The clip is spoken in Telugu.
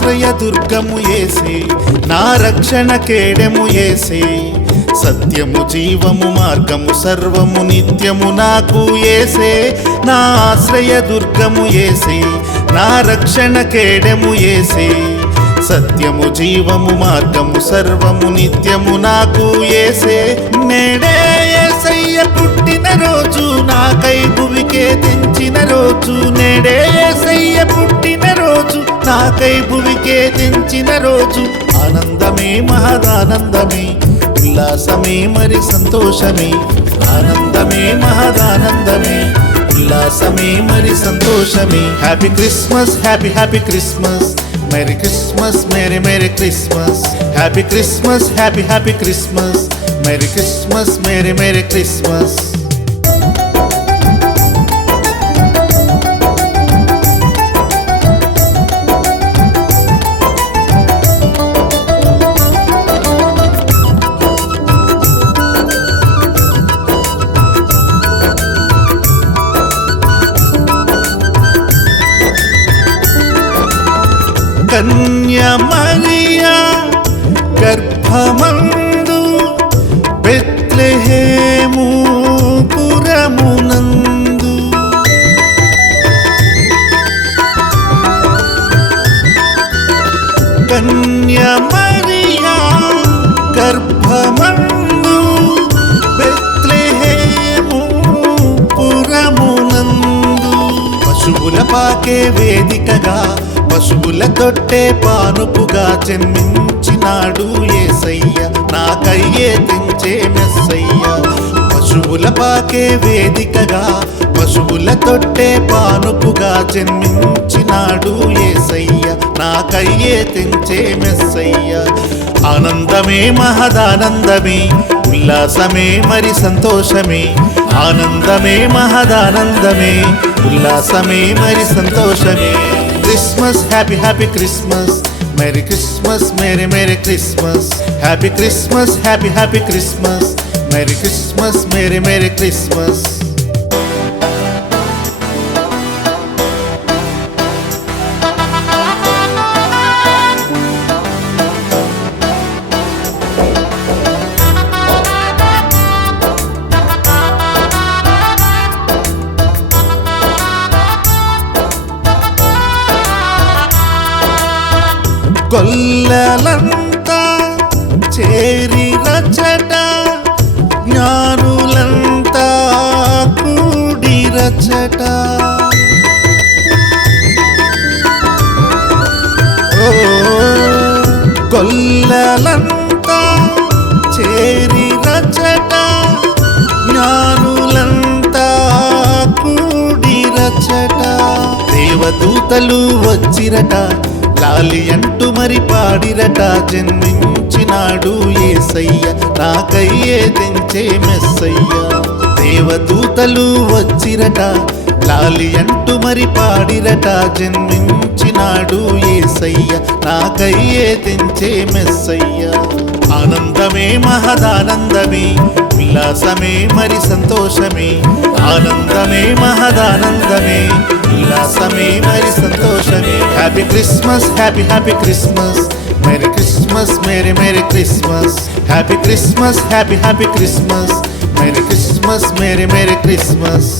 ఆశ్రయ దుర్గము యేసే, నా రక్షణ కేడెము యేసే. సత్యము జీవము మార్గము సర్వము నిత్యము నాకు యేసే, నా ఆశ్రయ దుర్గము యేసే, నా రక్షణ కేడెము యేసే. సత్యము జీవము మార్గము సర్వము నిత్యము నాకు యేసే. నేడే యేసయ్య పుట్టిన రోజు, నాకై భువికే తెంచిన రోజు. నేడే యేసయ్య పుట్టిన రోజు, నాకై భువికే తెంచిన రోజు. ఆనందమే మహదానందమే, ఉల్లాసమే మరి సంతోషమే. ఆనందమే మహదానందమే, ఉల్లాసమే మరి సంతోషమే. Happy Christmas, happy happy Christmas. Merry Christmas, Merry Merry Christmas. Happy Christmas, Happy Happy Christmas. Merry Christmas, Merry Merry Christmas. కన్య మరియా గర్భమందు బెత్లెహేము పురమునందు. కన్య మరియా గర్భమందు బెత్లెహేము పురమునందు. పశువుల పాకే వేదికగా, పశువుల తొట్టే పానుపుగా జన్మించినాడు యేసయ్య, నాకయ్యే తెంచే మెస్సయ్య. పశువుల పాకే వేదికగా, పశువుల తొట్టే పానుపుగా జన్మించినాడు యేసయ్య, నాకయ్యే తెంచే మెస్సయ్య. ఆనందమే మహదానందమే, ఉల్లాసమే మరి సంతోషమే. ఆనందమే మహదానందమే, ఉల్లాసమే మరి సంతోషమే. Christmas, happy happy Christmas. Merry Christmas, Merry Merry Christmas. Happy Christmas, happy happy Christmas. Merry Christmas, Merry Merry Christmas. గొల్లలంతా చేరి రచట, జ్ఞానులంతా కూడి రచట. గొల్లలంతా చేరి రచట, జ్ఞానులంతా కూడి రచట. దేవదూతలు వచ్చిరట, లాలి అంటూ మరి పాడిరట. జన్మించినాడు యేసయ్య, నాకయ్యే తెంచే మెస్సయ్య. దేవదూతలు వచ్చిరట, లాలి అంటూ మరి పాడిరట. జన్మించినాడు యేసయ్య, నాకయ్యే తెంచే మెస్సయ్య. ఆనందమే మహదానందమే, ఉల్లాసమే మరి సంతోషమే. ఆనందమే మహదానందమే, ఉల్లాసమే మరి సంతోషమే. Happy Christmas, happy happy Christmas. Merry Christmas, merry merry Christmas. Happy Christmas, happy happy Christmas. Merry Christmas, merry merry Christmas.